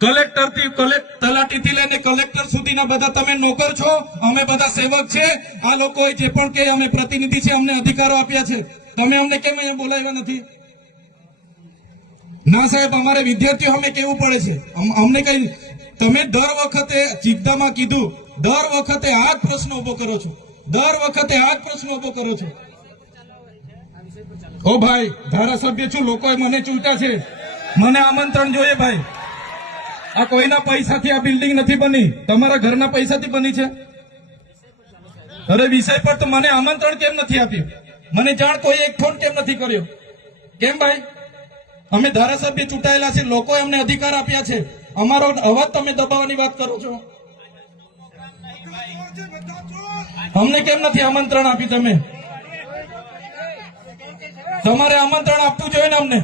Collector થી તલાટી થી લઈને કલેક્ટર સુધીના બધા તમે નોકર છો, અમે બધા સેવક છે। આ લોકોએ જે પણ કે અમે પ્રતિનિધિ છે, અમને અધિકારો આપ્યા છે, તમે અમને કેમ અહીંયા બોલાવ્યા નથી? ના સાહેબ, અમારે વિદ્યાર્થીઓ અમે કેવું પડે છે, અમને કઈ તમે દર વખતે ચિત્તામાં કીધું, દર વખતે આ જ પ્રશ્ન ઉભો કરો છો, દર વખતે આ જ પ્રશ્ન ઉભો કરો છો। ઓ ભાઈ, ધારાસભ્ય છું, લોકોએ મને ચૂંટ્યા છે, મને આમંત્રણ જોઈએ ભાઈ। આ કોઈના પૈસાથી આ બિલ્ડિંગ નથી બની, તમારા ઘરના પૈસાથી બની છે। અરે વિષય પર તો મને આમંત્રણ કેમ નથી આપ્યું? મને જાણ કોઈ એક ફોન કેમ નથી કર્યો? કેમ ભાઈ? અમે ધારાસભ્ય ચૂંટાયેલા છે, લોકોએ અમને અધિકાર આપ્યા છે, અમારો અવાજ તમે દબાવવાની વાત કરો છો। અમને કેમ નથી આમંત્રણ આપ્યું? તમે તમારે આમંત્રણ આપવું જોઈએ ને અમને।